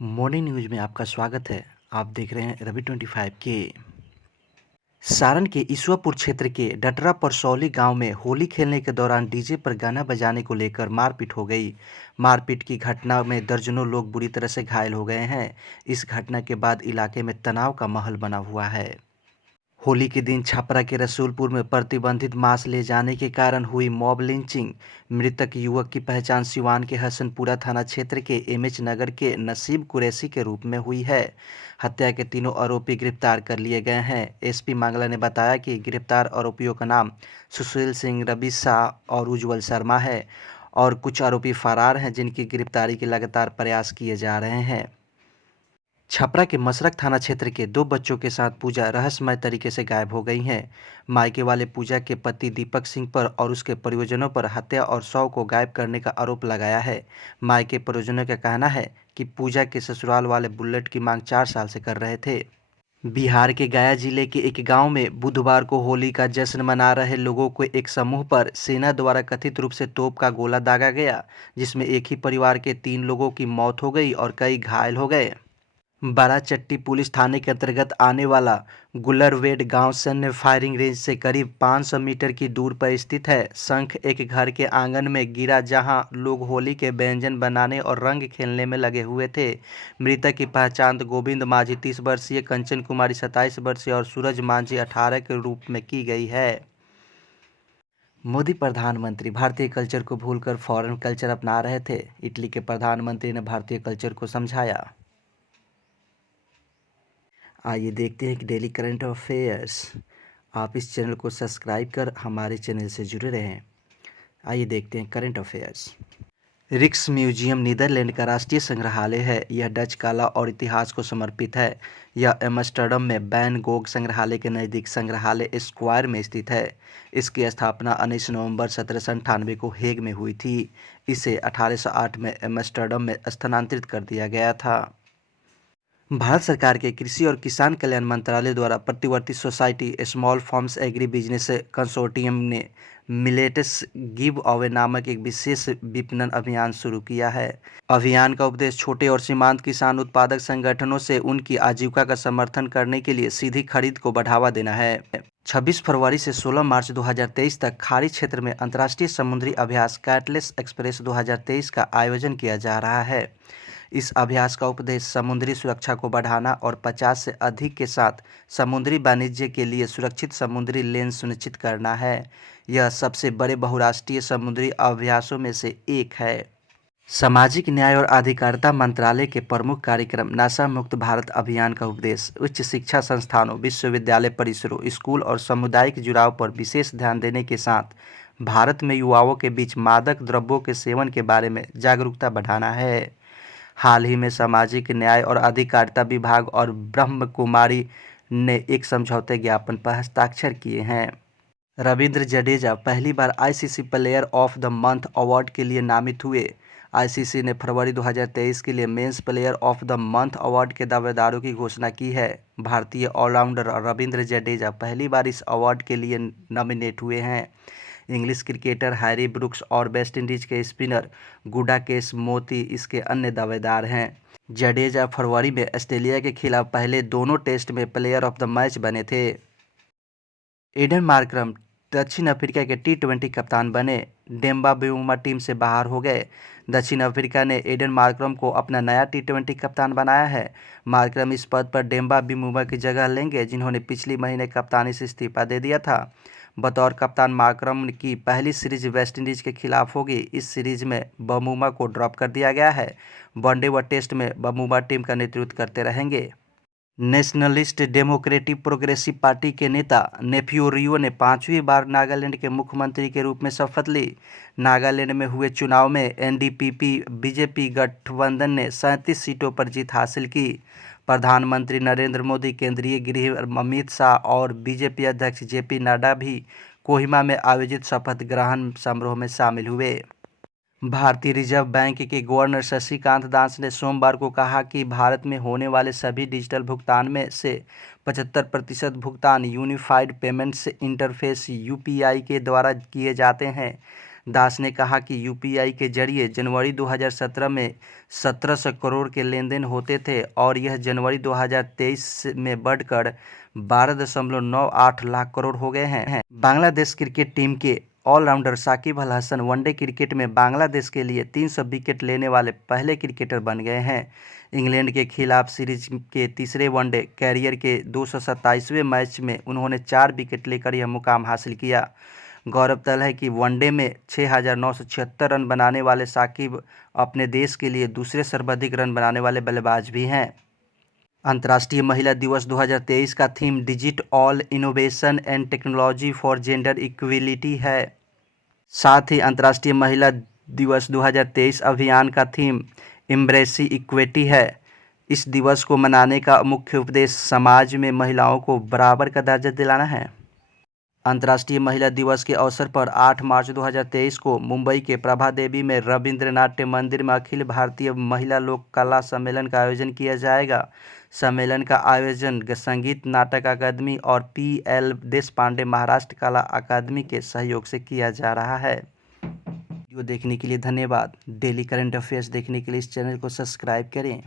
Morning news में आपका स्वागत है। आप देख रहे हैं रवि 25 के। सारण के ईश्वरपुर क्षेत्र के डटरा परसौली गांव में होली खेलने के दौरान डीजे पर गाना बजाने को लेकर मारपीट हो गई। मारपीट की घटना में दर्जनों लोग बुरी तरह से घायल हो गए हैं। इस घटना के बाद इलाके में तनाव का माहौल बना हुआ है। होली के दिन छपरा के रसूलपुर में प्रतिबंधित मांस ले जाने के कारण हुई मॉब लिंचिंग। मृतक युवक की पहचान सिवान के हसनपुरा थाना क्षेत्र के एमएच नगर के नसीब कुरैशी के रूप में हुई है। हत्या के तीनों आरोपी गिरफ्तार कर लिए गए हैं। एसपी मंगला ने बताया कि गिरफ्तार आरोपियों का नाम सुशील सिंह, रवि शाह और उज्जवल शर्मा है और कुछ आरोपी फरार हैं जिनकी गिरफ्तारी के लगातार प्रयास किए जा रहे हैं। छपरा के मसरख थाना क्षेत्र के दो बच्चों के साथ पूजा रहस्यमय तरीके से गायब हो गई हैं। मायके वाले पूजा के पति दीपक सिंह पर और उसके परिजनों पर हत्या और शव को गायब करने का आरोप लगाया है। मायके परिजनों का कहना है कि पूजा के ससुराल वाले बुलेट की मांग 4 साल से कर रहे थे। बिहार के गया जिले के एक गांव में बुधवार को होली का जश्न मना रहे लोगों को एक समूह पर सेना द्वारा कथित रूप से तोप का गोला दागा गया, जिसमें एक ही परिवार के 3 लोगों की मौत हो गई और कई घायल हो गए। बाराचट्टी पुलिस थाने के अंतर्गत आने वाला गुलरवेड गांव सैन्य फायरिंग रेंज से करीब 500 मीटर की दूर पर स्थित है। शंख एक घर के आंगन में गिरा जहां लोग होली के व्यंजन बनाने और रंग खेलने में लगे हुए थे। मृतक की पहचान गोविंद माझी 30 वर्षीय, कंचन कुमारी 27 वर्षीय और सूरज मांझी 18 के रूप में की गई है। मोदी प्रधानमंत्री भारतीय कल्चर को भूलकर फॉरेन कल्चर अपना रहे थे। इटली के प्रधानमंत्री ने भारतीय कल्चर को समझाया। आइए देखते हैं कि डेली करंट अफेयर्स। आप इस चैनल को सब्सक्राइब कर हमारे चैनल से जुड़े रहें। आइए देखते हैं करंट अफेयर्स। रिक्स म्यूजियम नीदरलैंड का राष्ट्रीय संग्रहालय है। यह डच कला और इतिहास को समर्पित है। यह एम्स्टर्डम में वैन गोग संग्रहालय के नज़दीक संग्रहालय स्क्वायर में स्थित है। इसकी स्थापना 19 नवंबर 1798 को हेग में हुई थी। इसे 1808 में एम्स्टर्डम में स्थानांतरित कर दिया गया था। भारत सरकार के कृषि और किसान कल्याण मंत्रालय द्वारा प्रतिवर्ती society small farms agri business consortium ने मिलेट्स गिव अवे नामक एक विशेष विपणन अभियान शुरू किया है। अभियान का उद्देश्य छोटे और सीमांत किसान उत्पादक संगठनों से उनकी आजीविका का समर्थन करने के लिए सीधी खरीद को बढ़ावा देना है। 26 फरवरी से 16 मार्च 2023 तक खाड़ी क्षेत्र में अंतर्राष्ट्रीय समुद्री अभ्यास कैटलेस एक्सप्रेस 2023 का आयोजन किया जा रहा है। इस अभ्यास का उद्देश्य समुद्री सुरक्षा को बढ़ाना और 50 से अधिक के साथ समुद्री वाणिज्य के लिए सुरक्षित समुद्री लेन सुनिश्चित करना है। यह सबसे बड़े बहुराष्ट्रीय समुद्री अभ्यासों में से एक है। सामाजिक न्याय और अधिकारिता मंत्रालय के प्रमुख कार्यक्रम नशा मुक्त भारत अभियान का उद्देश्य उच्च शिक्षा संस्थानों, विश्वविद्यालय परिसरों, स्कूल और सामुदायिक जुड़ाव पर विशेष ध्यान देने के साथ भारत में युवाओं के बीच मादक द्रव्यों के सेवन के बारे में जागरूकता बढ़ाना है। हाल ही में सामाजिक न्याय और अधिकारिता विभाग और ब्रह्म कुमारी ने एक समझौते ज्ञापन पर हस्ताक्षर किए हैं। रविंद्र जडेजा पहली बार ICC player of the month award के लिए नामित हुए। आईसीसी ने फरवरी 2023 के लिए men's player of the month award के दावेदारों की घोषणा की है। भारतीय ऑलराउंडर रविंद्र जडेजा पहली बार इस अवार्ड के लिए नॉमिनेट हुए हैं। इंग्लिश क्रिकेटर हैरी ब्रुक्स और वेस्टइंडीज के स्पिनर गुडाकेश मोती इसके अन्य दावेदार हैं। जडेजा फरवरी में ऑस्ट्रेलिया के खिलाफ पहले दोनों टेस्ट में प्लेयर ऑफ द मैच बने थे। एडन मार्करम दक्षिण अफ्रीका के टी20 कप्तान बने। डेम्बा ब्यूमा टीम से बाहर हो गए। दक्षिण अफ्रीका ने एडन मार्करम को अपना नया टी20 कप्तान बनाया है। मार्करम इस पद पर डेम्बा ब्यूमा की जगह लेंगे, जिन्होंने पिछले महीने कप्तानी से इस्तीफा दे दिया था। बतौर कप्तान मार्करम की पहली सीरीज वेस्टइंडीज के खिलाफ होगी। इस सीरीज में बमूमा को ड्रॉप कर दिया गया है। वनडे व टेस्ट में बमूमा टीम का नेतृत्व करते रहेंगे। नेशनलिस्ट डेमोक्रेटिक प्रोग्रेसिव पार्टी के नेता नेफ्यू रियो ने 5वीं बार नागालैंड के मुख्यमंत्री के रूप में शपथ ली। नागालैंड में हुए चुनाव में एनडीपीपी बीजेपी गठबंधन ने 37 सीटों पर जीत हासिल की। प्रधानमंत्री नरेंद्र मोदी, केंद्रीय गृह अमित शाह और बीजेपी अध्यक्ष जेपी नड्डा भी कोहिमा में आयोजित शपथ ग्रहण समारोह में शामिल हुए। भारतीय रिजर्व बैंक के गवर्नर शक्तिकांत दास ने सोमवार को कहा कि भारत में होने वाले सभी डिजिटल भुगतान में से 75% भुगतान यूनिफाइड पेमेंट्स इंटरफेस यूपीआई के द्वारा किए जाते हैं, दास ने कहा कि यूपीआई के जरिए जनवरी 2017 में 1700 करोड़ के लेन देन होते थे और यह जनवरी 2023 में बढ़कर 12.98 लाख करोड़ हो गए हैं। बांग्लादेश क्रिकेट टीम के allrounder Shakib Al Hasan one day cricket में बांग्लादेश के लिए 300 विकेट लेने वाले पहले क्रिकेटर बन गए हैं। इंग्लैंड के खिलाफ सीरीज के तीसरे वनडे कैरियर के 227वें मैच में उन्होंने 4 विकेट लेकर यह मुकाम हासिल किया। गौरतलब है कि वनडे में 6,976 रन बनाने वाले साकिब अपने देश के लिए दूसरे सर्वाधिक रन बनाने वाले बल्लेबाज भी हैं। अंतर्राष्ट्रीय महिला दिवस 2023 का theme digit all innovation and technology for gender equality है। साथ ही अंतर्राष्ट्रीय महिला दिवस 2023 अभियान का थीम एम्ब्रेसी इक्विटी है। इस दिवस को मनाने का मुख्य उद्देश्य समाज में महिलाओं को बराबर का दर्जा दिलाना है। अंतर्राष्ट्रीय महिला दिवस के अवसर पर 8 मार्च 2023 को मुंबई के प्रभा देवी में रविंद्रनाट्य मंदिर में अखिल भारतीय महिला लोक कला सम्मेलन का आयोजन किया जाएगा। सम्मेलन का आयोजन संगीत नाटक अकादमी और पी.एल. देशपांडे महाराष्ट्र कला अकादमी के सहयोग से किया जा रहा है। वीडियो देखने के लिए धन्यवाद। डेली करंट अफेयर्स देखने के लिए इस चैनल को सब्सक्राइब करें।